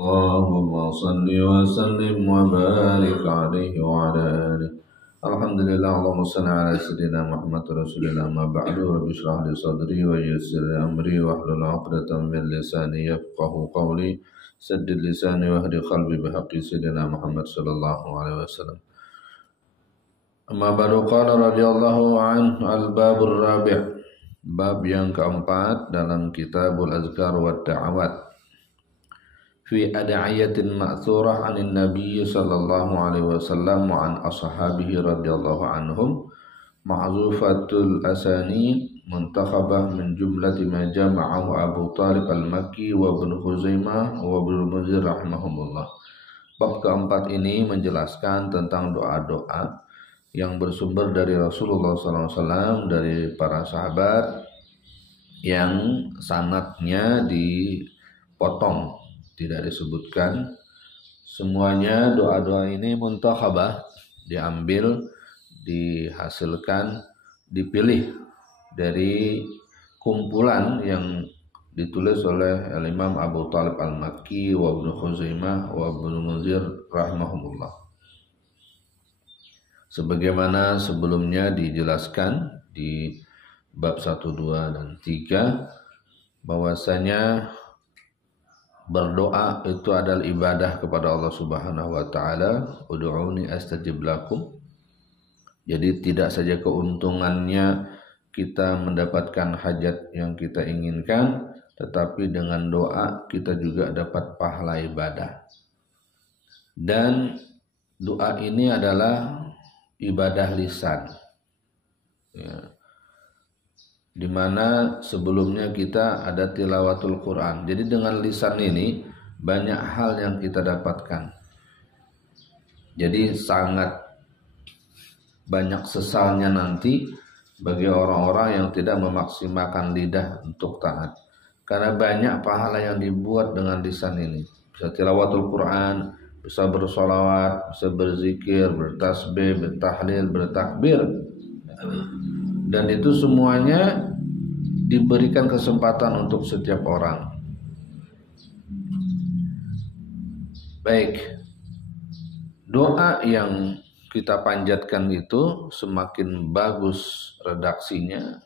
اللهم صل وسلم وبارك عليه وعلى آله. Alhamdulillah, Allahumma salli ala sayyidina Muhammad rasulillah ma ba'du. Rabbi shrah li sadri wa yassir li amri wahlul 'uqdatam min lisani yafqahu qawli. Saddid lisani wa hdi qalbi bihaqqi sayyidina Muhammad sallallahu alaihi wasallam. Amma ba'du, qala radhiyallahu anhu al-babur rabi'. Bab yang keempat dalam kitabul azkar wa da'awat. Fi ad'iyatin ma'thurah 'anil nabiy sallallahu alaihi wasallam wa an ashabihi radhiyallahu anhum ma'zufatul asani muntakhabah min jumlati ma jama'ahu Abu Talib al-Makki wa Ibnu Khuzaimah wa Ibnu Munzir rahimahumullah. Bab keempat ini menjelaskan tentang doa-doa yang bersumber dari Rasulullah sallallahu alaihi wasallam, dari para sahabat yang sanadnya dipotong, tidak disebutkan. Semuanya doa-doa ini muntakhabah, diambil, dihasilkan, dipilih dari kumpulan yang ditulis oleh Imam Abu Talib al-Makki wa Ibnu Khuzaimah wa Ibnu Munzir rahimahumullah. Sebagaimana sebelumnya dijelaskan di bab 1, 2, dan 3 bahwasanya berdoa itu adalah ibadah kepada Allah Subhanahu wa taala. Ud'uni astajib lakum. Jadi tidak saja keuntungannya kita mendapatkan hajat yang kita inginkan, tetapi dengan doa kita juga dapat pahala ibadah. Dan doa ini adalah ibadah lisan, ya, dimana sebelumnya kita ada tilawatul Quran. Jadi dengan lisan ini banyak hal yang kita dapatkan. Jadi sangat banyak sesalnya nanti bagi orang-orang yang tidak memaksimalkan lidah untuk taat, karena banyak pahala yang dibuat dengan lisan ini. Bisa tilawatul Quran, bisa bersolawat, bisa berzikir, bertasbih, bertahlil, bertakbir. Dan itu semuanya diberikan kesempatan untuk setiap orang. Baik, doa yang kita panjatkan itu semakin bagus redaksinya,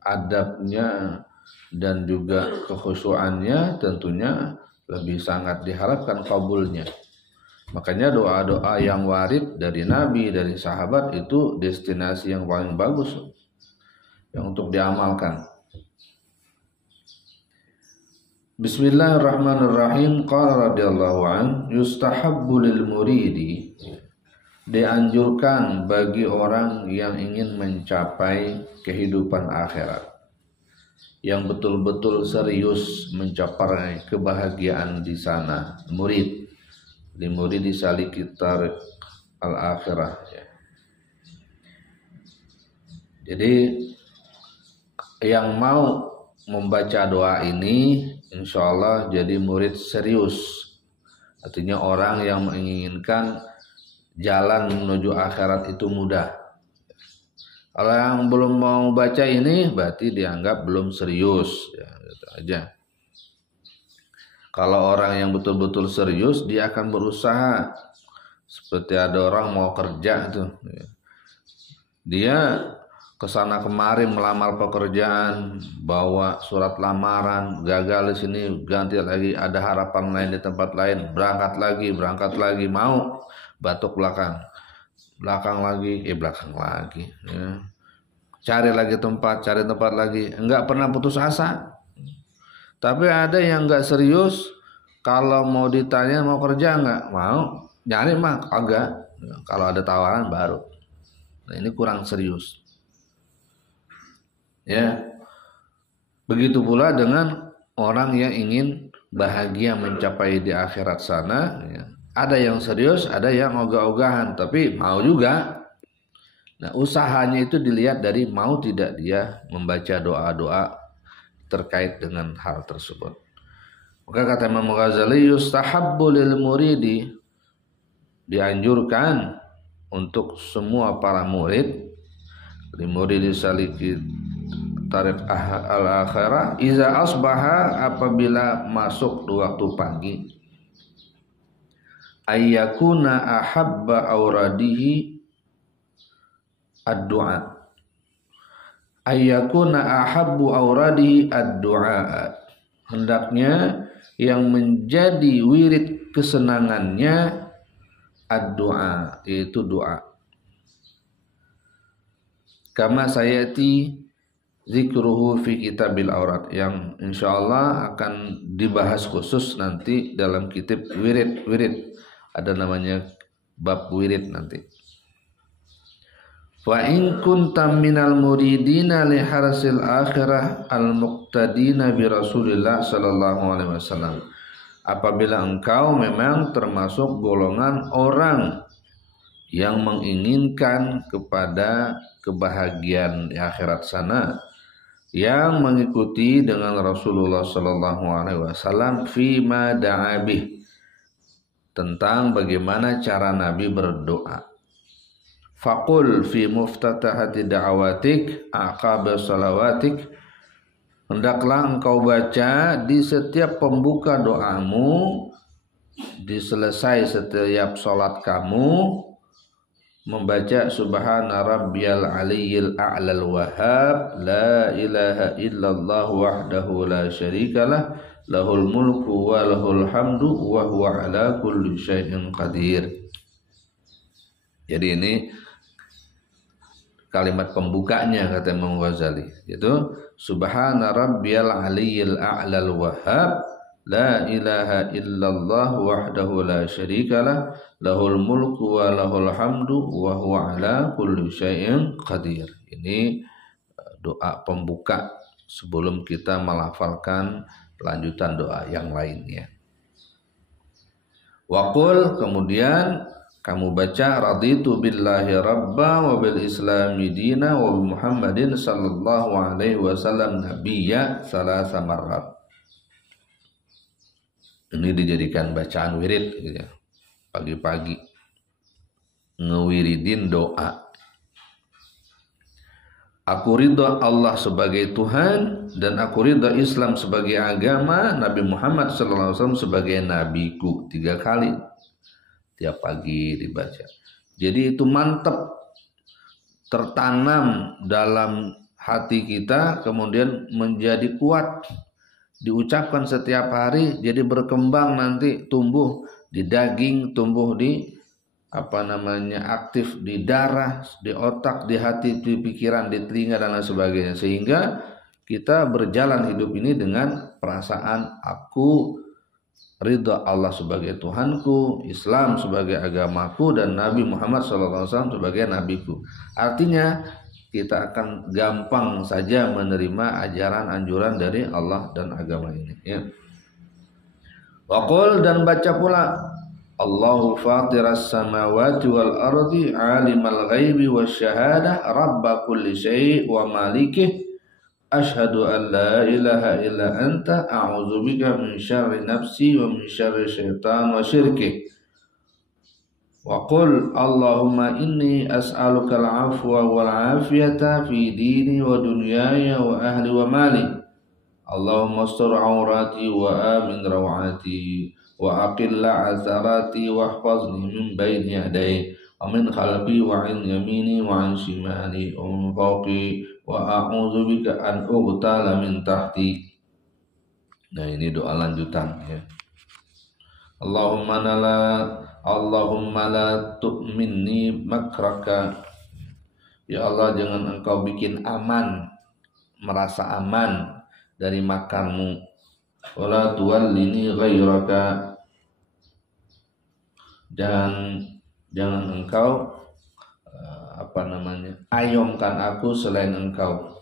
adabnya, dan juga kekhusyuannya, tentunya lebih sangat diharapkan kabulnya. Makanya doa-doa yang warid dari Nabi, dari sahabat itu destinasi yang paling bagus yang untuk diamalkan. Bismillahirrahmanirrahim. Qala radhiyallahu an, yustahabbu lil muridi, dianjurkan bagi orang yang ingin mencapai kehidupan akhirat, yang betul-betul serius mencapai kebahagiaan di sana. Murid, di muridi saliki tariq al-akhirah, ya. Jadi yang mau membaca doa ini insya Allah jadi murid serius. Artinya orang yang menginginkan jalan menuju akhirat itu mudah. Kalau yang belum mau baca ini berarti dianggap belum serius, ya, gitu aja. Kalau orang yang betul-betul serius, dia akan berusaha. Seperti ada orang mau kerja tuh, dia kesana kemari melamar pekerjaan, bawa surat lamaran, gagal di sini, ganti lagi, ada harapan lain di tempat lain, berangkat lagi, mau batuk belakang lagi, ya. Cari tempat lagi, enggak pernah putus asa. Tapi ada yang enggak serius, kalau mau ditanya mau kerja enggak mau, nyari mah agak, kalau ada tawaran baru. Nah, ini kurang serius. Ya, begitu pula dengan orang yang ingin bahagia mencapai di akhirat sana, ya. Ada yang serius, ada yang ogah-ogahan, tapi mau juga. Nah, usahanya itu dilihat dari mau tidak dia membaca doa-doa terkait dengan hal tersebut. Maka kata Imam Ghazali, yustahabbu lil muridi, dianjurkan untuk semua para murid, li muridi saliki tariq al-akhirah, iza asbaha, apabila masuk waktu pagi, ayyakuna ahabba auradihi ad-du'a. Ayyakuna ahabbu auradihi ad-du'a. Hendaknya yang menjadi wirid kesenangannya ad-du'a, yaitu doa. Kama sayati zikruhu fi kitabil aurat, yang insyaallah akan dibahas khusus nanti dalam kitab wirid. Ada namanya bab wirid nanti. Wa in kuntam minal muridina li harasil akhirah al muqtadina bi Rasulillah sallallahu alaihi wasallam. Apabila engkau memang termasuk golongan orang yang menginginkan kepada kebahagiaan di akhirat sana, yang mengikuti dengan Rasulullah sallallahu alaihi wasallam fi ma da'a bih, tentang bagaimana cara Nabi berdoa. Faqul fi muftatahati da'awatik aqaba salawatik, hendaklah engkau baca di setiap pembuka doamu, di selesai setiap salat kamu, membaca subhana rabbiyal aliyyil a'lal wahhab la ilaha illallah wahdahu la syarikalah lahul mulku wa lahul hamdu wa huwa ala kulli syai'in qadir. Jadi ini kalimat pembukanya kata Imam Ghazali, yaitu subhana rabbiyal aliyyil a'lal wahhab la ilaha illallah wahdahu la syarikalah lahul mulku wa lahul hamdu wa huwa ala kulli syai'in qadir. Ini doa pembuka sebelum kita melafalkan lanjutan doa yang lainnya. Waqul, kemudian kamu baca raditu billahi rabba wa bil islami dina wa bi Muhammadin sallallahu alaihi wasallam nabiyya salasa marrat. Ini dijadikan bacaan wirid gitu ya. Pagi-pagi ngewiridin doa. Aku ridha Allah sebagai Tuhan dan aku ridha Islam sebagai agama, Nabi Muhammad sallallahu alaihi wasallam sebagai nabiku. 3 kali tiap pagi dibaca. Jadi itu mantap, tertanam dalam hati kita, kemudian menjadi kuat, diucapkan setiap hari, jadi berkembang nanti, tumbuh di daging, tumbuh di aktif di darah, di otak, di hati, di pikiran, di telinga dan lain sebagainya, sehingga kita berjalan hidup ini dengan perasaan aku ridha Allah sebagai Tuhanku, Islam sebagai agamaku, dan Nabi Muhammad SAW sebagai nabiku. Artinya kita akan gampang saja menerima ajaran anjuran dari Allah dan agama ini ya. Waqul, dan baca pula Allahu fatiras samawati wal ardi alimal ghaibi wasyahadah rabba kulli syai' wa malikih asyhadu an la ilaha illa anta a'udzubika min syarri nafsi wa min syarri syaitan wa syirki. Wa qul Allahumma inni as'aluka al-'afwa wal 'afiyata fi dini wa dunyaya wa ahli wa mali. Allahumma astur 'aurati wa amin rawati wa aqilla 'atharati wa ihfazni min bayni yadayya wa min khalfi wa 'an yamini wa 'an shimali wa min fawqi wa a'udzu bika an ughtala min tahti. Nah, ini doa lanjutan ya. Allahumma la tu'minni makraka. Ya Allah, jangan engkau bikin aman, merasa aman dari makarmu. Wala tuwallini ghairaka. Dan jangan engkau ayomkan aku selain engkau.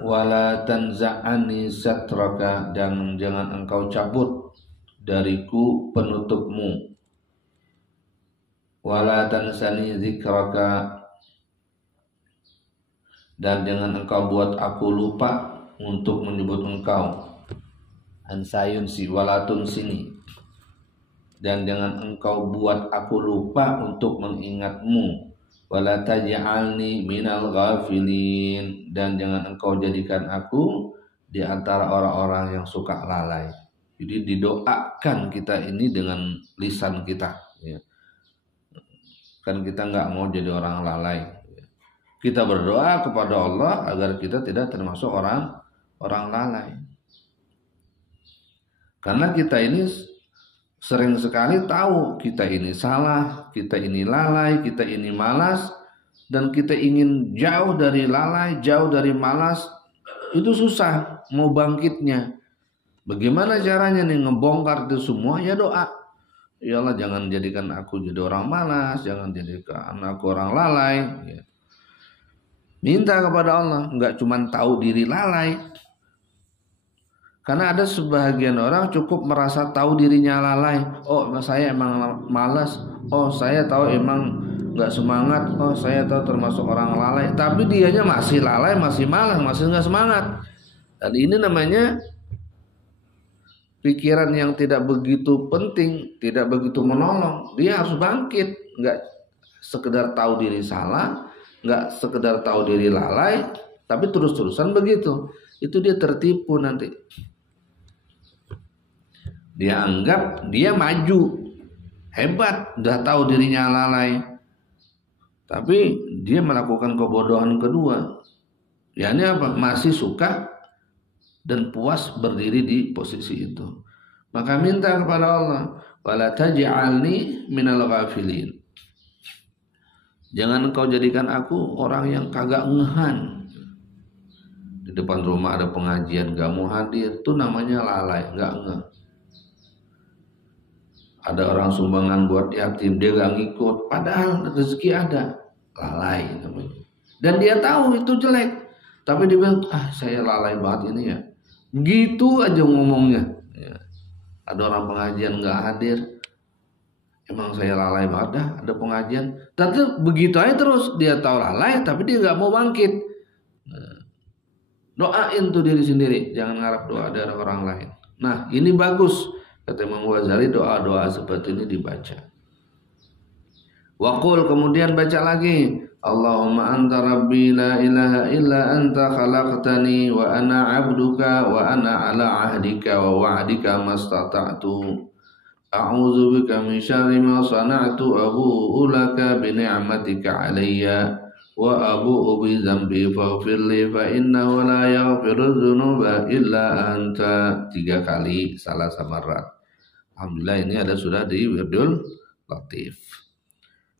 Wala tanza'ani satraka, dan jangan engkau cabut dariku penutupmu. Wala tansani zikraka, dan jangan engkau buat aku lupa untuk menyebut engkau. Ansayun si walatun sini, dan jangan engkau buat aku lupa untuk mengingatmu. Wala taj'alni minal ghafilin, dan jangan engkau jadikan aku di antara orang-orang yang suka lalai. Jadi didoakan kita ini dengan lisan kita. Ya. Kan kita nggak mau jadi orang lalai. Kita berdoa kepada Allah agar kita tidak termasuk orang lalai. Karena kita ini sering sekali tahu kita ini salah, kita ini lalai, kita ini malas, dan kita ingin jauh dari lalai, jauh dari malas. Itu susah mau bangkitnya. Bagaimana caranya nih ngebongkar itu semua? Ya doa. Ya Allah, jangan jadikan aku jadi orang malas, jangan jadikan aku orang lalai. Ya. Minta kepada Allah, nggak cuma tahu diri lalai. Karena ada sebagian orang cukup merasa tahu dirinya lalai. Oh, saya emang malas. Oh, saya tahu emang nggak semangat. Oh, saya tahu termasuk orang lalai. Tapi dianya masih lalai, masih malas, masih nggak semangat. Dan ini namanya pikiran yang tidak begitu penting, tidak begitu menolong. Dia harus bangkit, nggak sekedar tahu diri salah, nggak sekedar tahu diri lalai, tapi terus-terusan begitu. Itu dia tertipu nanti. Dia anggap dia maju, hebat, udah tahu dirinya lalai, tapi dia melakukan kebodohan kedua. Yakni apa? Masih suka dan puas berdiri di posisi itu. Maka minta kepada Allah, wala taj'alni minal ghafilin. Jangan engkau jadikan aku orang yang kagak ngehan. Di depan rumah ada pengajian gak mau hadir, itu namanya lalai, gak ngeh. Ada orang sumbangan buat yatim, dia gak ngikut, padahal rezeki ada, lalai namanya. Dan dia tahu itu jelek, tapi dia bilang, saya lalai banget ini ya. Gitu aja ngomongnya. Ya. Ada orang pengajian gak hadir, emang saya lalai banget dah, ada pengajian. Tapi begitu aja terus, dia tahu lalai, tapi dia gak mau bangkit. Nah, doain tuh diri sendiri, jangan ngarap doa dari orang lain. Nah, ini bagus. Kata Imam Ghazali, doa-doa seperti ini dibaca. Waqul, kemudian baca lagi, Allahumma anta rabbi la ilaha illa anta khalaqtani wa ana abduka wa ana ala ahdika wa wa'dika mastata'tu. A'udzu bika min syarri ma sana'tu, abu'u laka bi ni'matika 'alayya wa abu'u bi dzambi faghfir li fa innahu la yaghfiru dzunuba illa anta. 3 kali, salah samarat. Alhamdulillah, ini ada sudah di Wirdul Latif.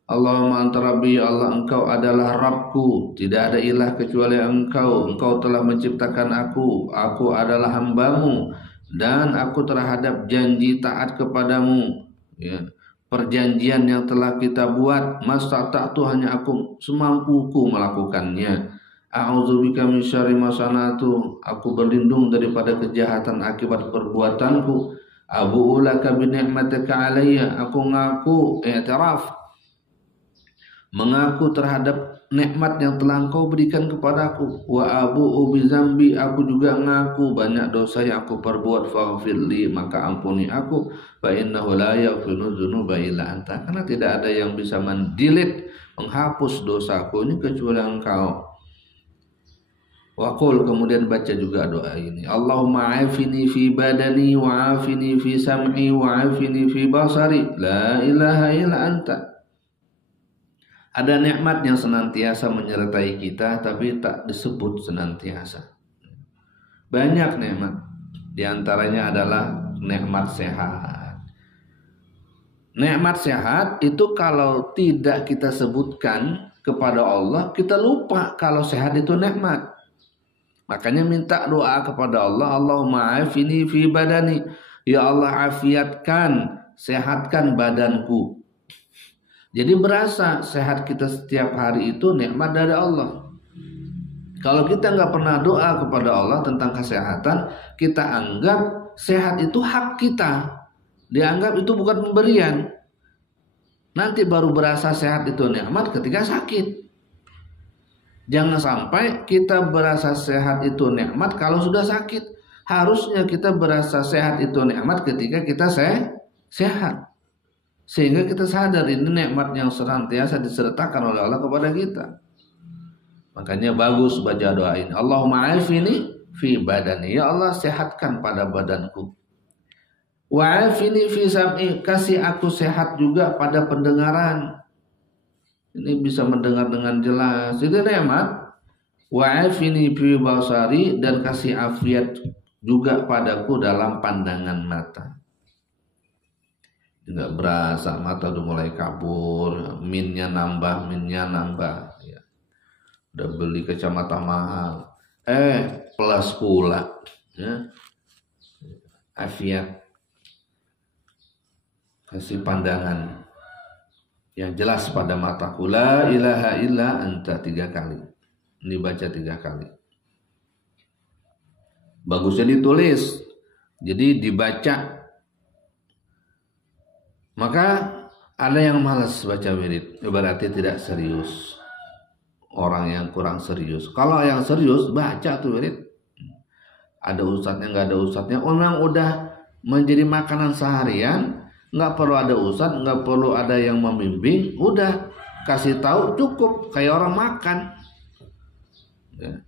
Allahumma anta rabbi, ya Allah, engkau adalah Rabbku, tidak ada ilah kecuali engkau. Engkau telah menciptakan aku adalah hambamu, dan aku terhadap janji taat kepadamu. Ya. Perjanjian yang telah kita buat, mastata'tu, hanya aku semampuku melakukannya. A'udzubika min syarri ma sana'tu, aku berlindung daripada kejahatan akibat perbuatanku. Abu'u laka bi ni'matika 'alayya, aku ngaku, i'tiraf, mengaku terhadap nikmat yang telah engkau berikan kepadaku. Wa abu'u bi dzambi, aku juga ngaku banyak dosa yang aku perbuat. Faghfirli, maka ampuni aku. Fa innahu la yaghfiru dzunuba illa anta, karena tidak ada yang bisa mendelete, menghapus dosaku ini kecuali engkau. Waqul, kemudian baca juga doa ini, Allahumma afini fi badani wa afini fi sam'i wa afini fi basari, la ilaha illa anta. Ada nikmat yang senantiasa menyertai kita tapi tak disebut senantiasa. Banyak nikmat, di antaranya adalah nikmat sehat. Nikmat sehat itu kalau tidak kita sebutkan kepada Allah, kita lupa kalau sehat itu nikmat. Makanya minta doa kepada Allah, Allahumma afini fi badani, ya Allah afiatkan, sehatkan badanku. Jadi berasa sehat kita setiap hari itu nikmat dari Allah. Kalau kita nggak pernah doa kepada Allah tentang kesehatan, kita anggap sehat itu hak kita, dianggap itu bukan pemberian. Nanti baru berasa sehat itu nikmat ketika sakit. Jangan sampai kita berasa sehat itu nikmat kalau sudah sakit. Harusnya kita berasa sehat itu nikmat ketika kita sehat. Sehingga kita sadar ini nikmat yang senantiasa disertakan oleh Allah kepada kita. Makanya bagus baca doa ini. Allahumma afini fi badani, ya Allah sehatkan pada badanku. Wa'afini fi sam'i, kasih aku sehat juga pada pendengaran. Ini bisa mendengar dengan jelas. Itu nikmat. Wa'afini fi basari, dan kasih afiat juga padaku dalam pandangan mata. Enggak berasa mata udah mulai kabur, minnya nambah ya. Udah beli kacamata mahal, plus pula ya. Afiat, kasih pandangan yang jelas pada mataku. La ilaha illa anta 3 kali. Ini baca 3 kali. Bagusnya ditulis, jadi dibaca. Maka ada yang malas baca wirid, berarti tidak serius. Orang yang kurang serius. Kalau yang serius baca tuh wirid. Ada ustadznya, nggak ada ustadznya. Orang udah menjadi makanan seharian, nggak perlu ada ustadz, nggak perlu ada yang membimbing. Udah kasih tahu cukup, kayak orang makan. Ya.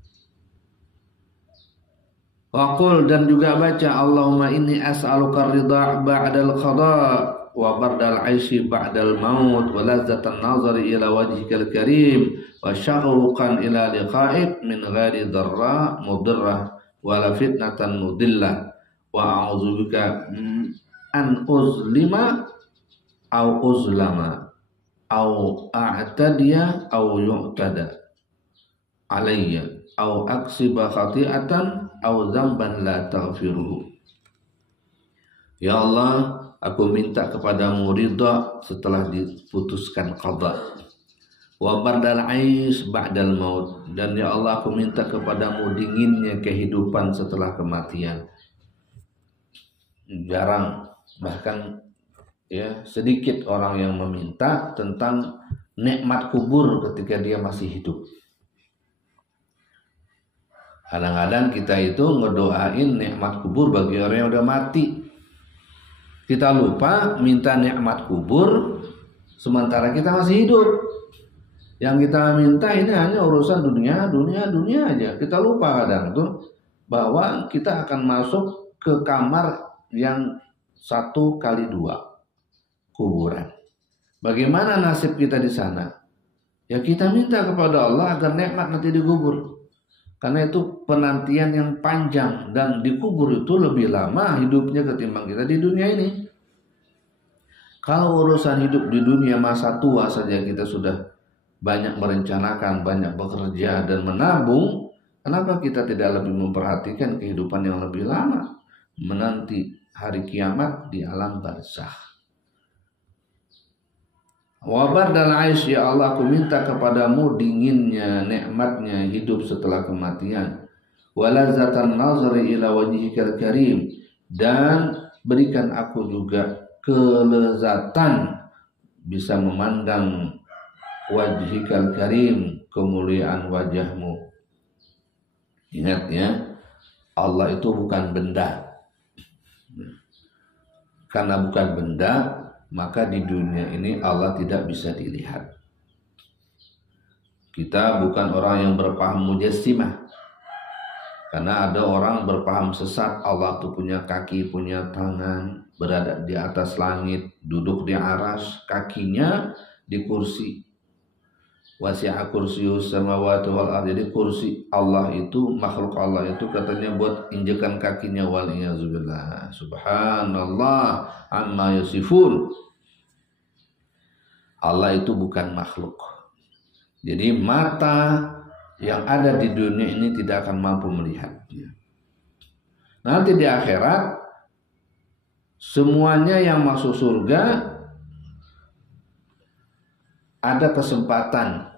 Waqul, dan juga baca Allahumma inni as'aluka ridha ba'dal qada wa bardal aishi ba'dal maut wa lazzatan nazari ila wajhikal karim wa syauqan ila liqa'ik min ghairi dharra mudirrah wa la fitnatan mudillah wa a'udzubika an uzlima au uzlama au a'tadiya au yu'tada alayya au aksiba khati'atan au dzamban la taghfiruhu. Ya Allah, aku minta kepadamu ridha setelah diputuskan qada, wa bardal ais ba'dal maut, dan ya Allah aku minta kepadamu dinginnya kehidupan setelah kematian. Jarang, bahkan ya sedikit orang yang meminta tentang nikmat kubur ketika dia masih hidup. Kadang-kadang kita itu ngedoain nikmat kubur bagi orang yang udah mati. Kita lupa minta nikmat kubur sementara kita masih hidup. Yang kita minta ini hanya urusan dunia aja. Kita lupa kadang tuh bahwa kita akan masuk ke kamar yang 1x2 kuburan. Bagaimana nasib kita di sana? Ya kita minta kepada Allah agar nikmat nanti dikubur. Karena itu penantian yang panjang, dan dikubur itu lebih lama hidupnya ketimbang kita di dunia ini. Kalau urusan hidup di dunia masa tua saja kita sudah banyak merencanakan, banyak bekerja dan menabung, kenapa kita tidak lebih memperhatikan kehidupan yang lebih lama, menanti hari kiamat di alam barzakh. Wabar dan ais, ya Allah aku minta kepadamu dinginnya nikmatnya hidup setelah kematian. Walazatan nazari ila wajhikal karim, dan berikan aku juga kelezatan bisa memandang wajhikal karim, kemuliaan wajahmu. Ingat ya, Allah itu bukan benda. Karena bukan benda, maka di dunia ini Allah tidak bisa dilihat. Kita bukan orang yang berpaham mujassimah. Karena ada orang berpaham sesat, Allah itu punya kaki, punya tangan, berada di atas langit, duduk di aras, kakinya di kursi. Wasi'a kursiyus samawati wal ardi. Jadi kursi Allah itu, makhluk Allah itu katanya buat injekan kakinya, wal iyadzubillah. Subhanallah amma yasifun. Allah itu bukan makhluk. Jadi mata yang ada di dunia ini tidak akan mampu melihatnya. Nanti di akhirat semuanya yang masuk surga ada kesempatan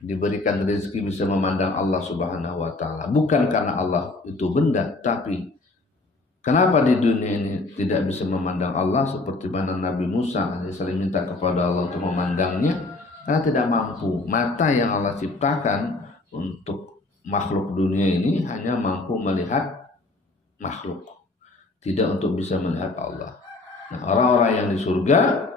diberikan rezeki bisa memandang Allah Subhanahu wa taala. Bukan karena Allah itu benda, tapi kenapa di dunia ini tidak bisa memandang Allah seperti mana Nabi Musa saling minta kepada Allah untuk memandangnya, karena tidak mampu. Mata yang Allah ciptakan untuk makhluk dunia ini hanya mampu melihat makhluk, tidak untuk bisa melihat Allah. Nah, orang-orang yang di surga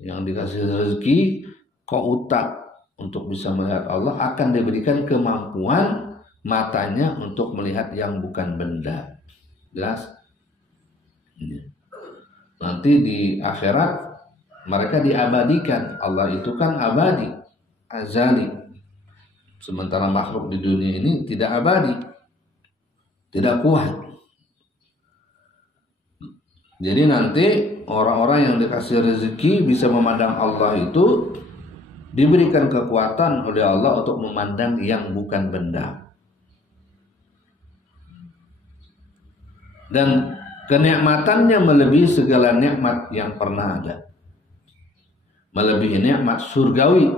yang dikasih rezeki kautak untuk bisa melihat Allah akan diberikan kemampuan matanya untuk melihat yang bukan benda. Jelas? nanti di akhirat mereka diabadikan. Allah itu kan abadi, azali. Sementara makhluk di dunia ini tidak abadi, tidak kuat. Jadi nanti orang-orang yang dikasih rezeki bisa memandang Allah itu diberikan kekuatan oleh Allah untuk memandang yang bukan benda. Dan kenikmatannya melebihi segala nikmat yang pernah ada. Melebihi nikmat surgawi.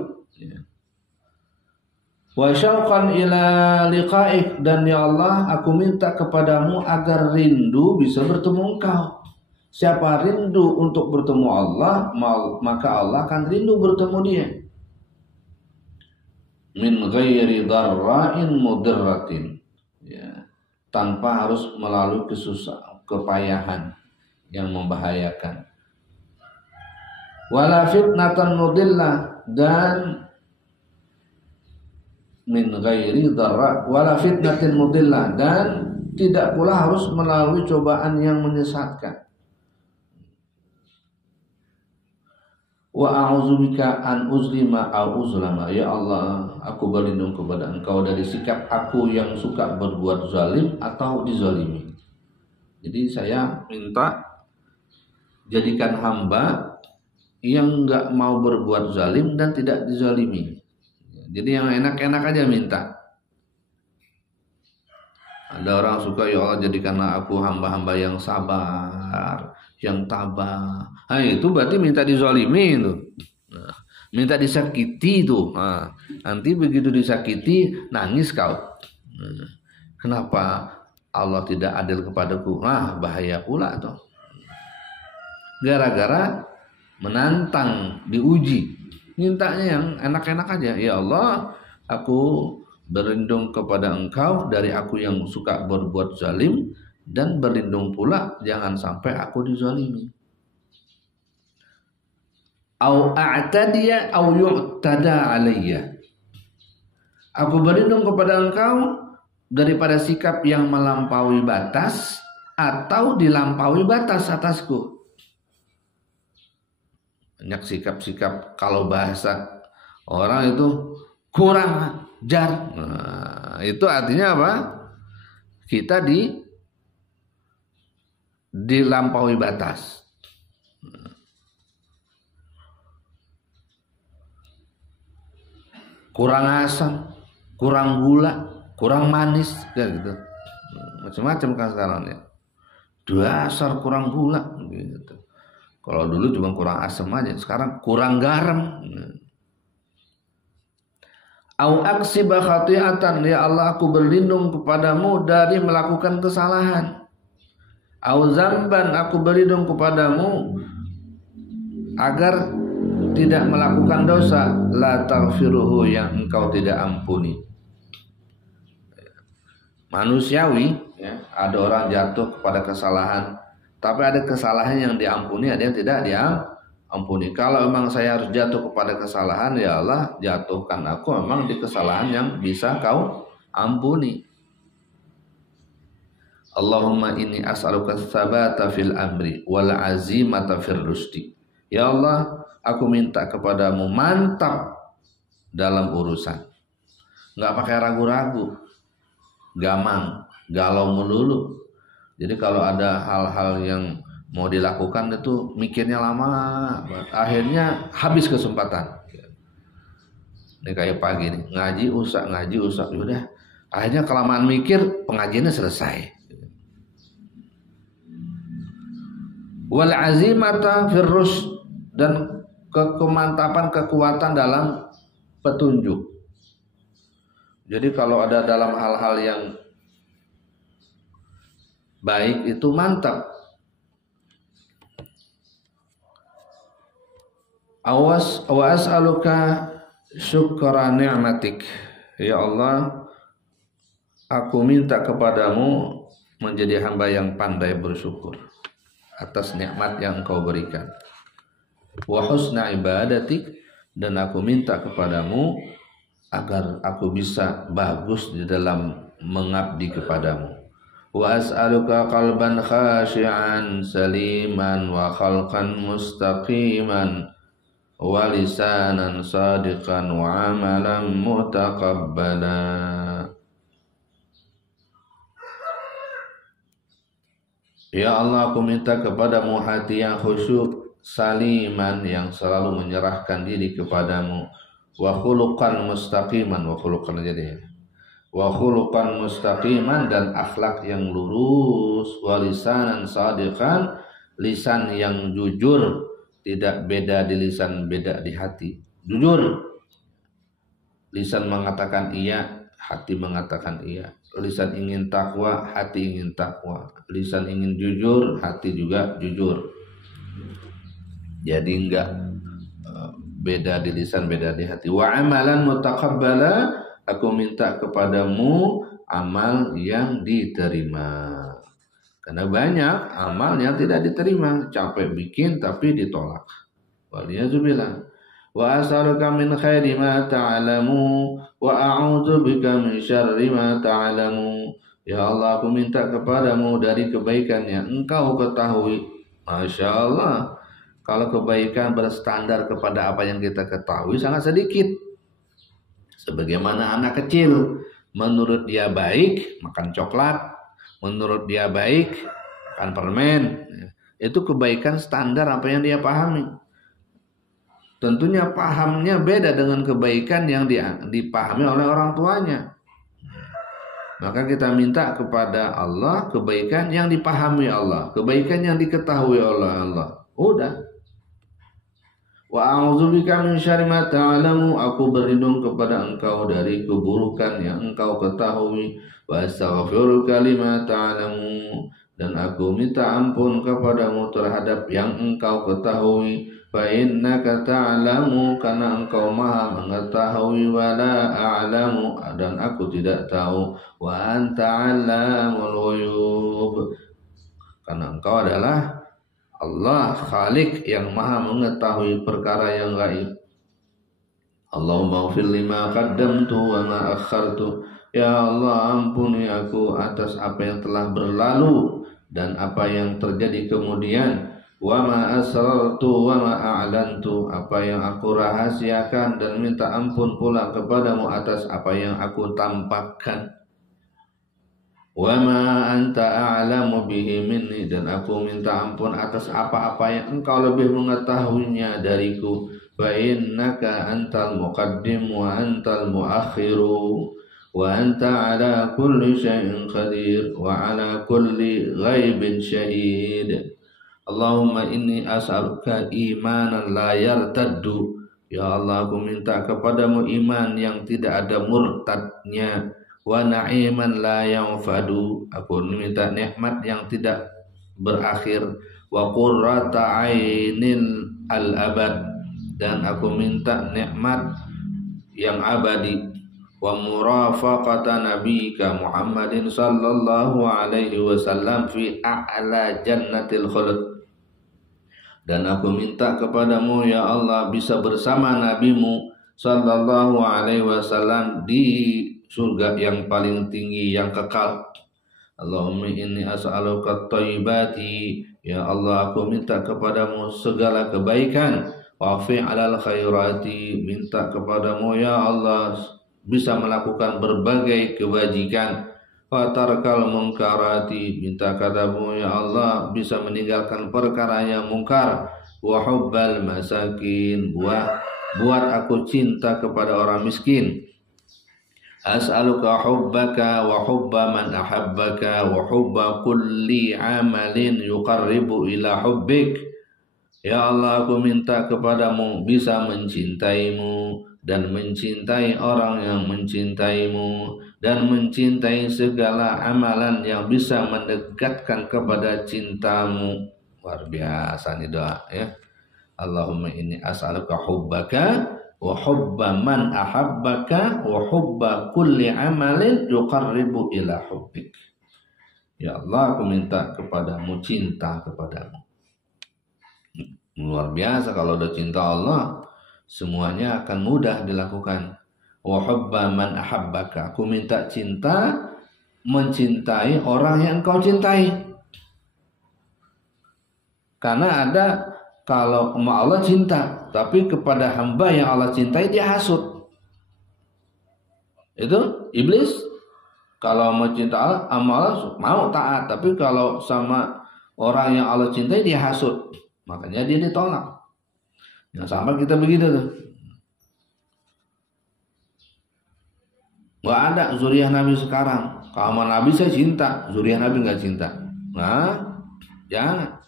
Wa syauqan ila liqa'ik, dan ya Allah aku minta kepadamu agar rindu bisa bertemu engkau. Siapa rindu untuk bertemu Allah, maka Allah akan rindu bertemu dia. Min ghairi darra'in mudirratin, ya, tanpa harus melalui kepayahan yang membahayakan. Wala fitnatan mudillah, dan min ghairi darra wala fitnatin mudillah, dan tidak pula harus melalui cobaan yang menyesatkan. Wa a'udzubika an uzlima au uzlama, ya Allah aku berlindung kepada engkau dari sikap aku yang suka berbuat zalim atau dizalimi. Jadi saya minta jadikan hamba yang enggak mau berbuat zalim dan tidak dizalimi. Jadi yang enak-enak aja minta. Ada orang suka, ya Allah jadikanlah aku hamba-hamba yang sabar, yang tabah. Nah, itu berarti minta dizalimi itu. Nah, minta disakiti itu. Nah, nanti begitu disakiti nangis kau. Nah, kenapa Allah tidak adil kepadaku? Nah, bahaya pula tuh. Gara-gara menantang, diuji. Mintanya yang enak-enak aja. Ya Allah, aku berlindung kepada engkau dari aku yang suka berbuat zalim, dan berlindung pula jangan sampai aku dizalimi. Au a'tadiya au yu'tada alayya. Aku berlindung kepada engkau daripada sikap yang melampaui batas atau dilampaui batas atasku. Banyak sikap-sikap, kalau bahasa orang itu kurang ajar. Nah, itu artinya apa? Kita dilampaui batas. Kurang asam, kurang gula, kurang manis, kayak gitu. Macam-macam kan sekarang ya. Dasar kurang gula gitu. Kalau dulu cuma kurang asam aja, sekarang kurang garam. Au aksiba khati'atan, ya Allah aku berlindung kepadamu dari melakukan kesalahan. Au zamban, aku berlindung kepadamu agar tidak melakukan dosa, la taghfiruhu, yang engkau tidak ampuni. Manusiawi ya, ada orang jatuh kepada kesalahan, tapi ada kesalahan yang diampuni, ada yang tidak diampuni. Kalau memang saya harus jatuh kepada kesalahan, ya Allah jatuhkan aku memang di kesalahan yang bisa kau ampuni. Allahumma inni as'aluka tsabata fil amri wal azimata fir rusdi. Ya Allah, aku minta kepadamu mantap dalam urusan. Enggak pakai ragu-ragu. Gamang, galau melulu. Jadi kalau ada hal-hal yang mau dilakukan itu mikirnya lama, akhirnya habis kesempatan. Ini kayak pagi nih, ngaji usah, udah. Akhirnya kelamaan mikir, pengajiannya selesai. Wal azimata firrus, dan kemantapan, kekuatan dalam petunjuk. Jadi kalau ada dalam hal-hal yang baik itu mantap. Wa as'aluka syukra ni'matik. Ya Allah, aku minta kepadamu menjadi hamba yang pandai bersyukur atas nikmat yang engkau berikan. Wa husna ibadatik, dan aku minta kepadamu agar aku bisa bagus di dalam mengabdi kepadamu. Wa as'aluka qalban khashi'an saliman wa khalqan mustaqiman wa lisanan sadiqan wa amalan mutaqabbala. Ya Allah, aku minta kepadamu hati yang khusyuk, saliman, yang selalu menyerahkan diri kepadamu, wa khuluqan mustaqiman, wa khuluqan jadi ya, wa khuluqan mustaqiman, dan akhlak yang lurus, wa lisanan sadiqan, lisan yang jujur, tidak beda di lisan, beda di hati, jujur, lisan mengatakan iya, hati mengatakan iya. Lisan ingin takwa, hati ingin takwa. Lisan ingin jujur, hati juga jujur. Jadi enggak beda di lisan, beda di hati. Wa amalan mutaqabbala, aku minta kepadamu amal yang diterima. Karena banyak amal yang tidak diterima, capek bikin tapi ditolak. Waliyazubillah. Wa as'aluka min khairi ma ta'lamu wa a'udzu bika min syarri ma ta'lamu. Ya Allah, aku minta kepadamu dari kebaikan yang engkau ketahui. Masya Allah, kalau kebaikan berstandar kepada apa yang kita ketahui sangat sedikit. Sebagaimana anak kecil, menurut dia baik makan coklat, menurut dia baik makan permen. Itu kebaikan standar apa yang dia pahami. Tentunya pahamnya beda dengan kebaikan yang dipahami oleh orang tuanya. Maka kita minta kepada Allah kebaikan yang dipahami Allah, kebaikan yang diketahui oleh Allah. Udah. Wa a'udzubika min syarri ma ta'lamu, aku berlindung kepada engkau dari keburukan yang engkau ketahui. Wa astaghfiruka lima ta'lamu, dan aku minta ampun kepadamu terhadap yang engkau ketahui. Fa innaka ta'lamu, karena engkau maha mengetahui, wa la a'lamu, dan aku tidak tahu, wa anta 'allamul ghuyub, karena engkau adalah Allah Khalik yang maha mengetahui perkara yang gaib. Allahumma ighfir lima qaddamtu wa ma akhartu, ya Allah, ampuni aku atas apa yang telah berlalu dan apa yang terjadi kemudian. Wa ma asrartu wa ma a'lantu, apa yang aku rahasiakan, dan minta ampun pula kepadamu atas apa yang aku tampakkan. Wa ma anta a'lamu bihi minni, dan aku minta ampun atas apa-apa yang engkau lebih mengetahuinya dariku. Fa innaka antal muqaddim wa antal muakhiru wa anta ala kulli syai'in qadir wa ala kulli ghaibin syahid. Allahumma inni as'aluka imanan la yartaddu, ya Allah, aku minta kepadamu iman yang tidak ada murtadnya. Wa na'iman la yanfadu, aku minta nikmat yang tidak berakhir. Wa qurrata ainin al-abad, dan aku minta nikmat yang abadi. Wa murafaqata nabiyika Muhammadin sallallahu alaihi wasallam fi a'la jannatil khuld, dan aku minta kepadamu ya Allah bisa bersama nabimu sallallahu alaihi wasallam di surga yang paling tinggi yang kekal. Allahumma inni as'aluka thayyibati, ya Allah, aku minta kepadamu segala kebaikan. Wa fi'alal khairati, minta kepadamu ya Allah bisa melakukan berbagai kebajikan. Wa tarkal munkarati, minta kepadamu ya Allah bisa meninggalkan perkara yang mungkar. Wa hubbal masakin, buat aku cinta kepada orang miskin. As'aluka hubbaka wa hubba man ahabbaka wa hubba kulli amalin yuqarribu ila hubbik. Ya Allah, aku minta kepadamu bisa mencintaimu dan mencintai orang yang mencintaimu, dan mencintai segala amalan yang bisa mendekatkan kepada cintamu. Luar biasa nih doa ya. Allahumma inni as'aluka hubbaka wa hubba man ahabbaka wa hubba kulli amalin yuqarribu ila hubbik. Ya Allah, aku minta kepadamu cinta kepadamu. Luar biasa, kalau udah cinta Allah semuanya akan mudah dilakukan. Wa hubba man ahabbaka, aku minta cinta mencintai orang yang kau cintai. Karena ada kalau Allah cinta, tapi kepada hamba yang Allah cintai dia hasut. Itu iblis. Kalau mencinta Allah mau taat, tapi kalau sama orang yang Allah cintai dia hasut. Makanya dia ditolak. Yang sama kita begitu tuh. Gak ada zuriat Nabi sekarang. Kalau Nabi saya cinta, zuriat Nabi gak cinta. Nah, jangan.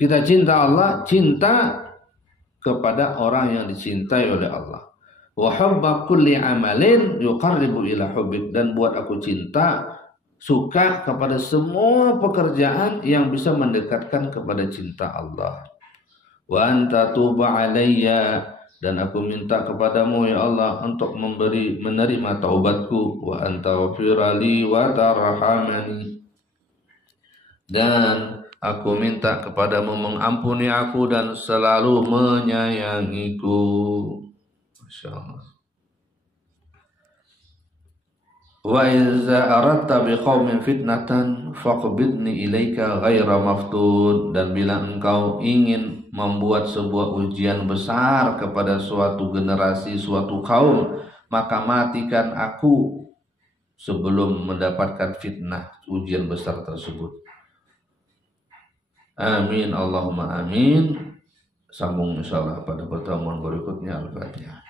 Kita cinta Allah, cinta kepada orang yang dicintai oleh Allah. Wa hubba kulli amalin yuqarribu ila hubbik, dan buat aku cinta, suka kepada semua pekerjaan yang bisa mendekatkan kepada cinta Allah. Wa anta tuba alayya, dan aku minta kepadamu ya Allah untuk menerima taubatku. Wa anta wafirali wa tarhamani, dan aku minta kepadamu mengampuni aku dan selalu menyayangiku. Masya Allah. Wa iza aradta biqaumin fitnatan faqbidni ilaika ghaira maftun, dan bila engkau ingin membuat sebuah ujian besar kepada suatu generasi, suatu kaum, maka matikan aku sebelum mendapatkan fitnah ujian besar tersebut. Amin Allahumma amin. Sambung insyaallah pada pertemuan berikutnya. Al-Fatihah.